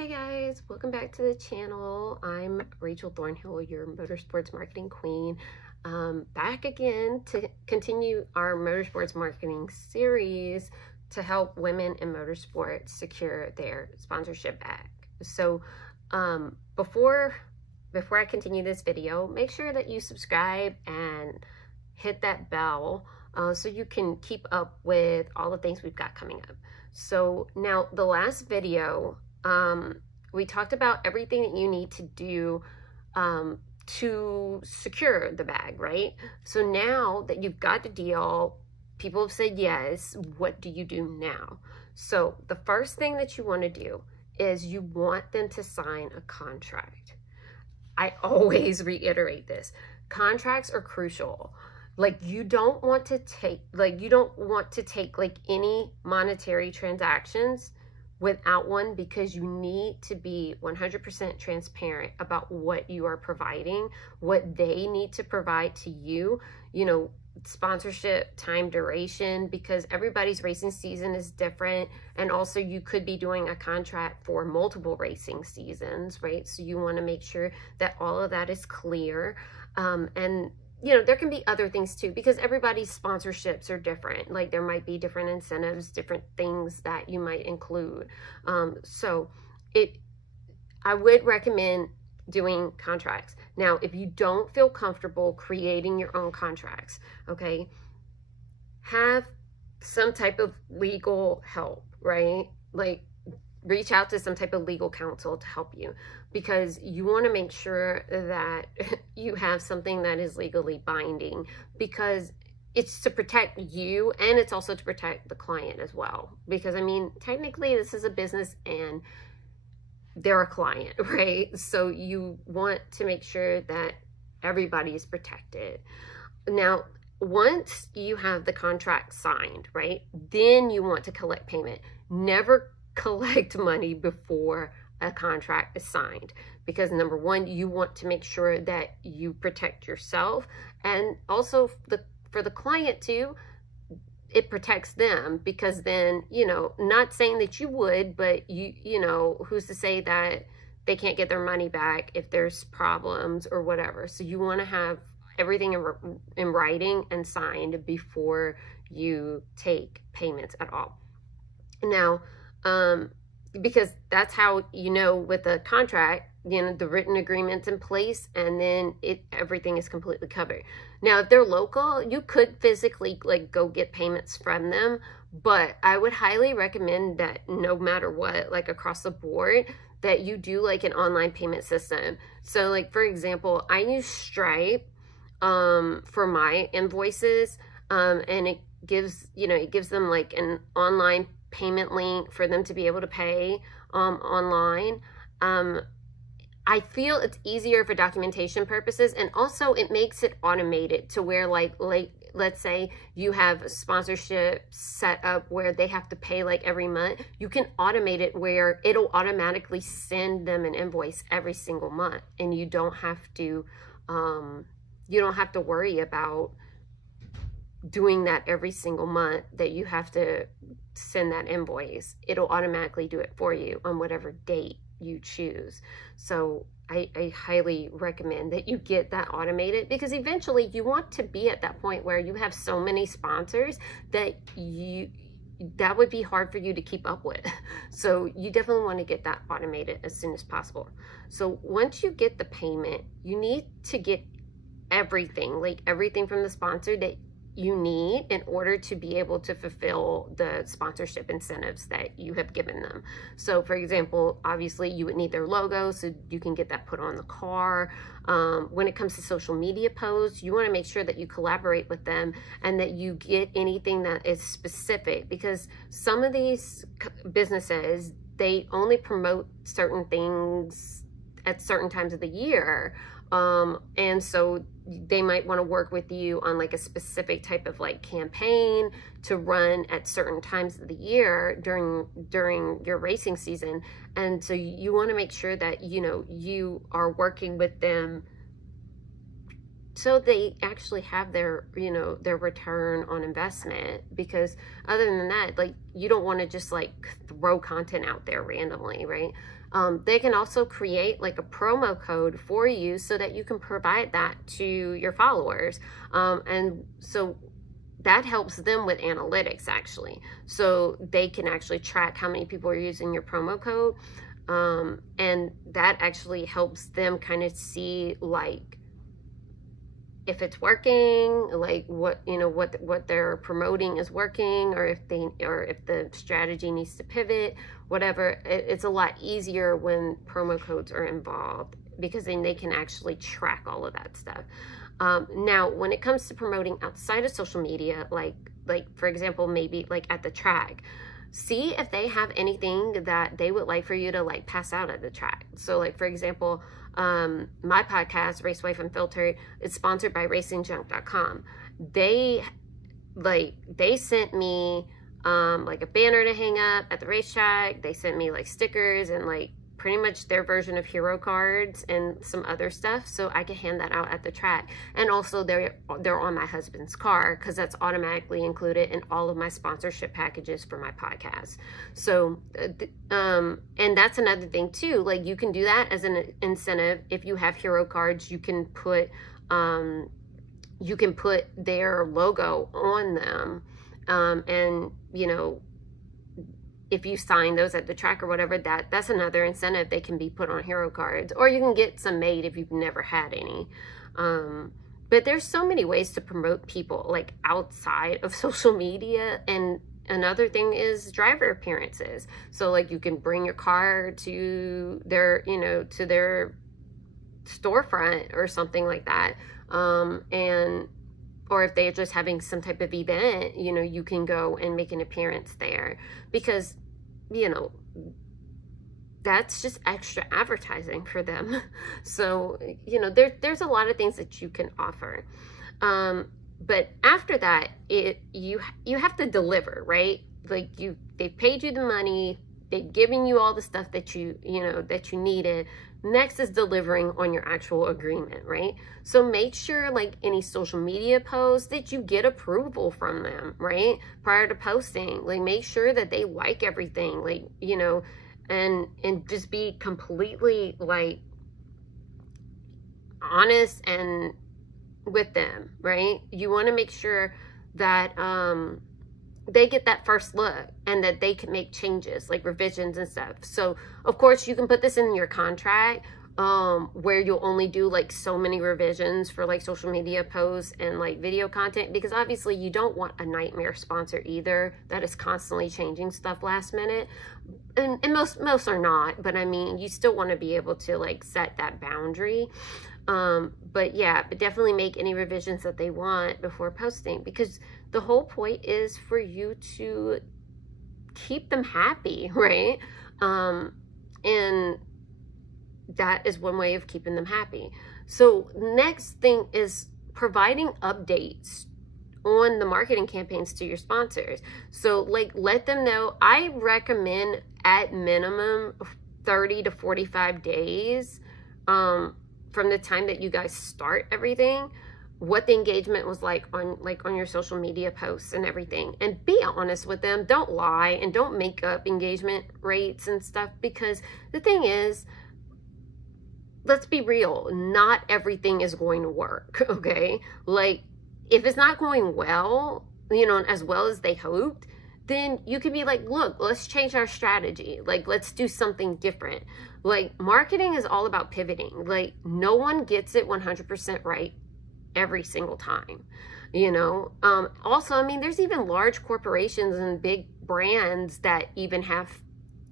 Hi guys, welcome back to the channel. I'm Rachel Thornhill, your motorsports marketing queen. Back again to continue our motorsports marketing series to help women in motorsports secure their sponsorship bag. So before I continue this video, make sure that you subscribe and hit that bell so you can keep up with all the things we've got coming up. So now the last video, we talked about everything that you need to do to secure the bag, right? So now that you've got the deal, people have said yes, what do you do now? So the first thing that you want to do is you want them to sign a contract. I always reiterate this. Contracts are crucial. Like you don't want to take any monetary transactions without one, because you need to be 100% transparent about what you are providing, what they need to provide to you, sponsorship, time duration, because everybody's racing season is different. And also you could be doing a contract for multiple racing seasons, right? So you want to make sure that all of that is clear. And there can be other things too, because everybody's sponsorships are different. Like there might be different incentives, different things that you might include. I would recommend doing contracts. Now, if you don't feel comfortable creating your own contracts, okay, have some type of legal help, right? Like reach out to some type of legal counsel to help you, because you want to make sure that you have something that is legally binding, because it's to protect you and it's also to protect the client as well. Because I mean, technically this is a business and they're a client, right? So you want to make sure that everybody is protected. Now, once you have the contract signed, right, then you want to collect payment. Never collect money before a contract is signed, because number one, you want to make sure that you protect yourself, and also for the client too, it protects them, because then, not saying that you would, but who's to say that they can't get their money back if there's problems or whatever. So you want to have everything in writing and signed before you take payments at all. Now, because that's how, with a contract, the written agreement's in place, and then everything is completely covered. Now, if they're local, you could physically go get payments from them, but I would highly recommend that no matter what, across the board, that you do an online payment system. So for example, I use Stripe for my invoices, and it gives them an online payment link for them to be able to pay online. I feel it's easier for documentation purposes, and also it makes it automated to where let's say you have sponsorship set up where they have to pay every month. You can automate it where it'll automatically send them an invoice every single month, and you don't have to worry about doing that every single month, that you have to send that invoice. It'll automatically do it for you on whatever date you choose. So I highly recommend that you get that automated, because eventually you want to be at that point where you have so many sponsors that would be hard for you to keep up with. So you definitely want to get that automated as soon as possible. So once you get the payment, you need to get everything from the sponsor that you need in order to be able to fulfill the sponsorship incentives that you have given them. So for example, obviously you would need their logo so you can get that put on the car. When it comes to social media posts, you want to make sure that you collaborate with them and that you get anything that is specific, because some of these businesses, they only promote certain things at certain times of the year. And so they might want to work with you on a specific type of campaign to run at certain times of the year during your racing season. And so you want to make sure that, you are working with them so they actually have their, you know, their return on investment. Because other than that, like, you don't want to just like throw content out there randomly, right? They can also create like a promo code for you so that you can provide that to your followers. And so that helps them with analytics, actually. So they can actually track how many people are using your promo code. And that actually helps them kind of see like if it's working, like what, you know, what they're promoting is working, or if the strategy needs to pivot, whatever. It's a lot easier when promo codes are involved, because then they can actually track all of that stuff. Now, when it comes to promoting outside of social media, like for example, maybe like at the track, see if they have anything that they would like for you to like pass out at the track. So like, for example, my podcast, Race Wife Unfiltered, is sponsored by racingjunk.com. They sent me like a banner to hang up at the racetrack. They sent me like stickers and like pretty much their version of hero cards and some other stuff, so I could hand that out at the track. And also they're on my husband's car, because that's automatically included in all of my sponsorship packages for my podcast. So and that's another thing too, like you can do that as an incentive. If you have hero cards, you can put their logo on them, and you know, if you sign those at the track or whatever, that's another incentive. They can be put on hero cards, or you can get some made if you've never had any. But there's so many ways to promote people like outside of social media. And another thing is driver appearances. So like you can bring your car to their, you know, to their storefront or something like that. Or if they're just having some type of event, you know, you can go and make an appearance there, because, you know, that's just extra advertising for them. So, you know, there's a lot of things that you can offer. But after that, you have to deliver, right? Like they've paid you the money, they've given you all the stuff that you needed. Next is delivering on your actual agreement, right? So make sure like any social media posts that you get approval from them, right? Prior to posting, like make sure that they like everything, like, you know, and just be completely like honest and with them, right? You want to make sure that they get that first look and that they can make changes, like revisions and stuff. So of course you can put this in your contract, where you'll only do like so many revisions for like social media posts and like video content, because obviously you don't want a nightmare sponsor either that is constantly changing stuff last minute. And most are not, but I mean, you still want to be able to like set that boundary. But yeah, but definitely make any revisions that they want before posting, because the whole point is for you to keep them happy, right? And that is one way of keeping them happy. So next thing is providing updates on the marketing campaigns to your sponsors. So like, let them know. I recommend at minimum 30 to 45 days, from the time that you guys start everything, what the engagement was like on your social media posts and everything. And be honest with them. Don't lie and don't make up engagement rates and stuff, because the thing is, let's be real, not everything is going to work, okay? Like, if it's not going well, you know, as well as they hoped, then you could be like, look, let's change our strategy. Like, let's do something different. Like, marketing is all about pivoting. Like, no one gets it 100% right every single time, you know? Also, I mean, there's even large corporations and big brands that even have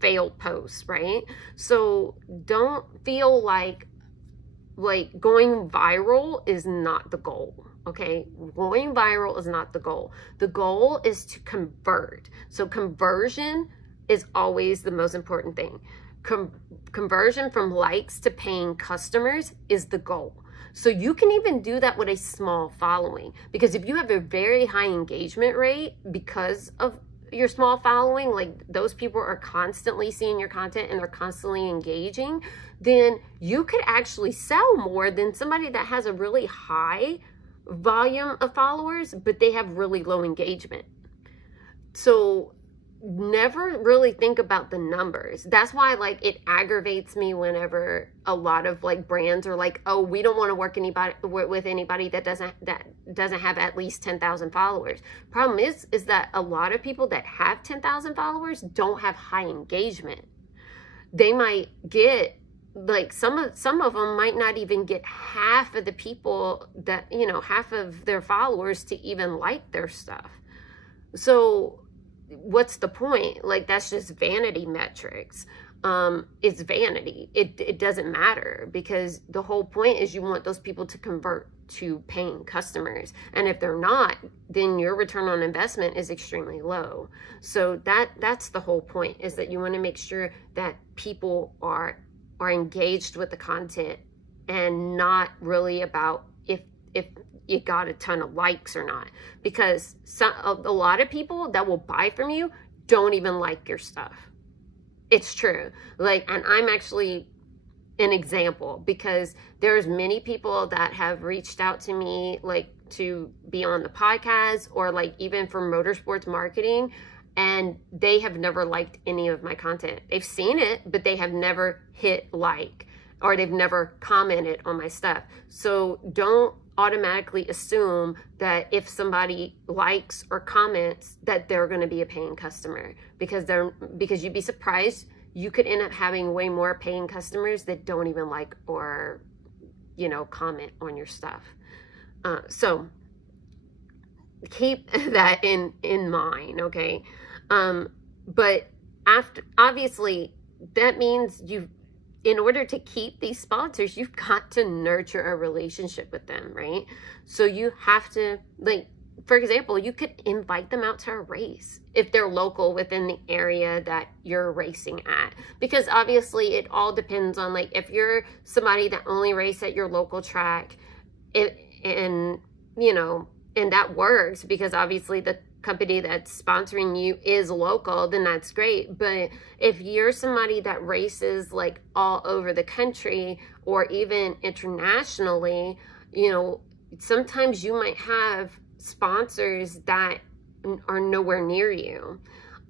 failed posts, right? So don't feel like going viral is not the goal. Okay, going viral is not the goal. The goal is to convert. So conversion is always the most important thing. Conversion from likes to paying customers is the goal. So you can even do that with a small following, because if you have a very high engagement rate because of your small following, like those people are constantly seeing your content and they're constantly engaging, then you could actually sell more than somebody that has a really high volume of followers, but they have really low engagement. So never really think about the numbers. That's why like it aggravates me whenever a lot of like brands are like, oh, we don't want to work with anybody that doesn't have at least 10,000 followers. Problem is that a lot of people that have 10,000 followers don't have high engagement. They might get like some of them might not even get half of the people that, you know, half of their followers to even like their stuff. So what's the point? Like, that's just vanity metrics. It's vanity. It doesn't matter, because the whole point is you want those people to convert to paying customers. And if they're not, then your return on investment is extremely low. So that's the whole point, is that you want to make sure that people are engaged with the content and not really about if you got a ton of likes or not, because a lot of people that will buy from you don't even like your stuff. It's true. Like, and I'm actually an example, because there's many people that have reached out to me, like to be on the podcast or like even for motorsports marketing, and they have never liked any of my content. They've seen it, but they have never hit like, or they've never commented on my stuff. So don't automatically assume that if somebody likes or comments that they're going to be a paying customer, because you'd be surprised, you could end up having way more paying customers that don't even like or, you know, comment on your stuff. So keep that in mind, okay? But obviously that means in order to keep these sponsors, you've got to nurture a relationship with them, right? So you have to, like, for example, you could invite them out to a race if they're local within the area that you're racing at. Because obviously it all depends on, like, if you're somebody that only race at your local track, and that works because obviously the company that's sponsoring you is local, then that's great. But if you're somebody that races like all over the country or even internationally, you know, sometimes you might have sponsors that are nowhere near you.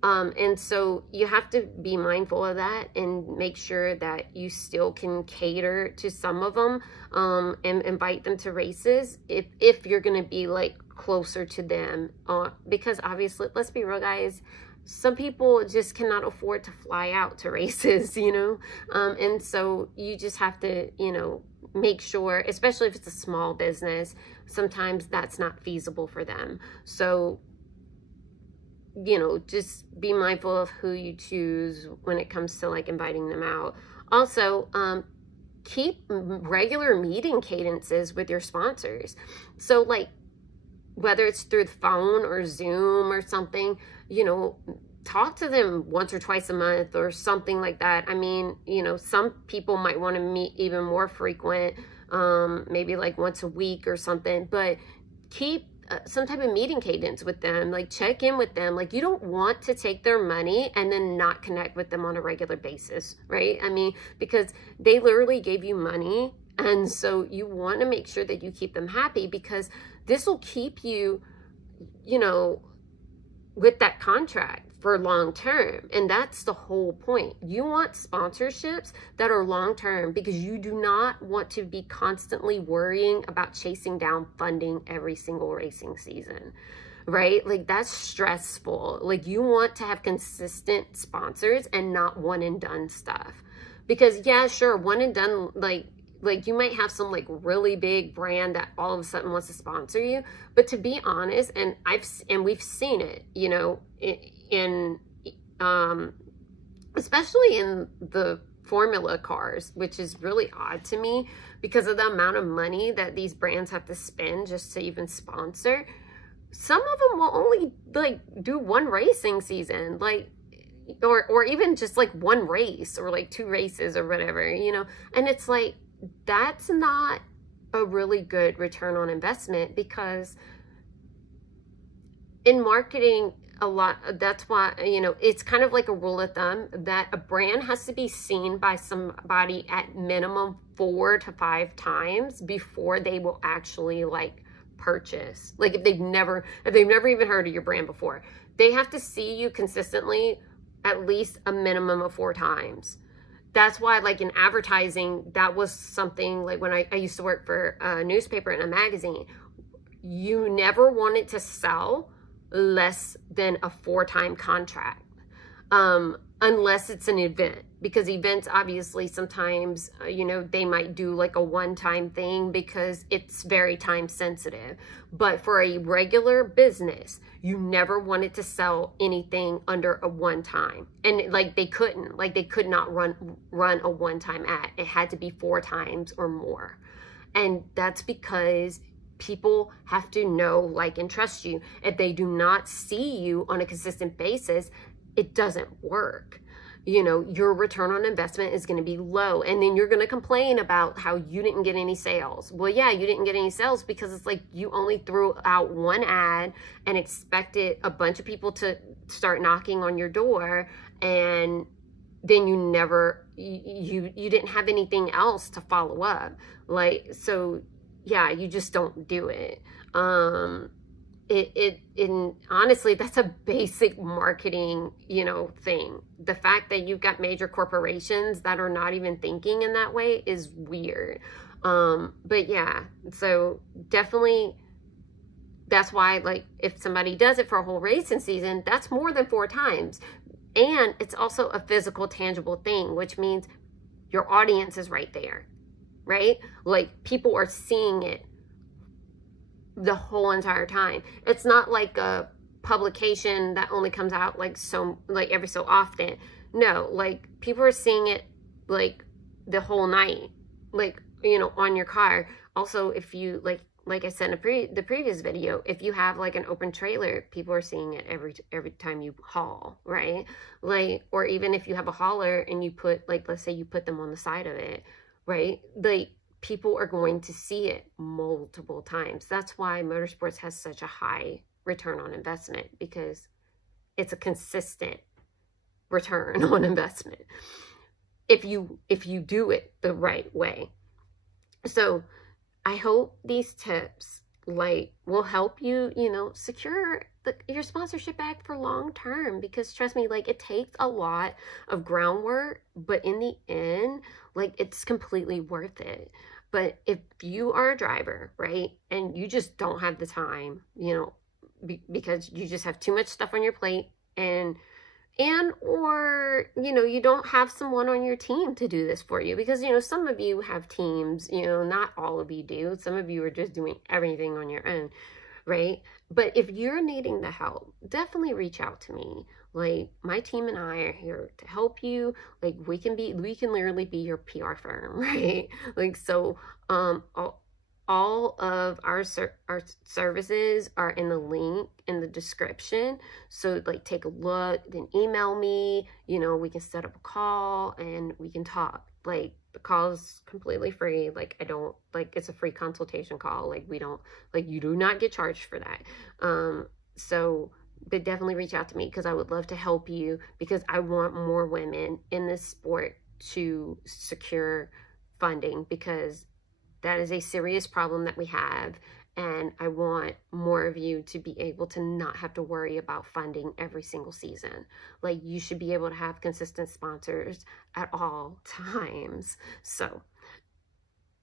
And so you have to be mindful of that and make sure that you still can cater to some of them, and invite them to races if you're going to be like closer to them, because obviously, let's be real, guys, some people just cannot afford to fly out to races, you know, and so you just have to, you know, make sure, especially if it's a small business, sometimes that's not feasible for them. So, you know, just be mindful of who you choose when it comes to like inviting them out. Also, keep regular meeting cadences with your sponsors. So like, whether it's through the phone or Zoom or something, you know, talk to them once or twice a month or something like that. I mean, you know, some people might want to meet even more frequent, maybe like once a week or something, but keep some type of meeting cadence with them, like check in with them. Like, you don't want to take their money and then not connect with them on a regular basis, right? I mean, because they literally gave you money, and so you want to make sure that you keep them happy, because this will keep you, you know, with that contract for long term. And that's the whole point. You want sponsorships that are long term, because you do not want to be constantly worrying about chasing down funding every single racing season, right? Like, that's stressful. Like, you want to have consistent sponsors and not one and done stuff. Because yeah, sure, one and done, like you might have some like really big brand that all of a sudden wants to sponsor you, but to be honest, and we've seen it, you know, in especially in the formula cars, which is really odd to me because of the amount of money that these brands have to spend just to even sponsor. Some of them will only like do one racing season, like, or even just like one race or like two races or whatever, you know, and it's like, that's not a really good return on investment, because in marketing, a lot, that's why, you know, it's kind of like a rule of thumb that a brand has to be seen by somebody at minimum 4 to 5 times before they will actually like purchase. Like if they've never even heard of your brand before, they have to see you consistently at least a minimum of 4 times. That's why, like in advertising, that was something like when I used to work for a newspaper and a magazine, you never wanted to sell less than a 4-time contract, unless it's an event, because events obviously sometimes, you know, they might do like a one-time thing because it's very time sensitive. But for a regular business, you never wanted to sell anything under a one-time. And like they could not run a one-time ad. It had to be 4 times or more. And that's because people have to know, like, and trust you. If they do not see you on a consistent basis, it doesn't work. You know, your return on investment is going to be low. And then you're going to complain about how you didn't get any sales. Well, yeah, you didn't get any sales because it's like you only threw out one ad and expected a bunch of people to start knocking on your door, and then you never, you didn't have anything else to follow up. Like, so yeah, you just don't do it. Honestly, that's a basic marketing, you know, thing. The fact that you've got major corporations that are not even thinking in that way is weird. But yeah, so definitely that's why, like, if somebody does it for a whole racing season, that's more than 4 times. And it's also a physical, tangible thing, which means your audience is right there, right? Like, people are seeing it the whole entire time. It's not like a publication that only comes out like every so often. No, like people are seeing it like the whole night, like, you know, on your car. Also, if you like I said in the previous video, if you have like an open trailer, people are seeing it every time you haul, right? Like, or even if you have a hauler and you put, like, let's say you put them on the side of it, right? Like, people are going to see it multiple times. That's why motorsports has such a high return on investment, because it's a consistent return on investment if you do it the right way. So I hope these tips like will help you, you know, secure your sponsorship bag for long term, because trust me, like, it takes a lot of groundwork, but in the end, like, it's completely worth it. But if you are a driver, right, and you just don't have the time, you know, because you just have too much stuff on your plate, or, you know, you don't have someone on your team to do this for you, because, you know, some of you have teams, you know, not all of you do. Some of you are just doing everything on your own, right? But if you're needing the help, definitely reach out to me. Like, my team and I are here to help you. Like, we can literally be your PR firm, right? Like, so all of our services are in the link in the description. So, like, take a look, then email me. You know, we can set up a call and we can talk. Like, the call is completely free. Like, I don't, like, it's a free consultation call. Like, we don't, like, you do not get charged for that. So, but definitely reach out to me, because I would love to help you, because I want more women in this sport to secure funding, because that is a serious problem that we have, and I want more of you to be able to not have to worry about funding every single season. Like, you should be able to have consistent sponsors at all times. So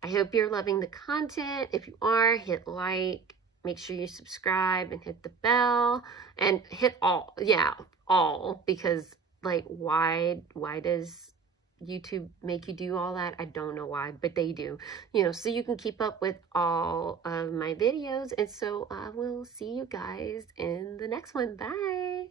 I hope you're loving the content. If you are, hit like, make sure you subscribe and hit the bell, and hit all, because, like, why does YouTube make you do all that? I don't know why, but they do, you know, so you can keep up with all of my videos. And so I will see you guys in the next one. Bye.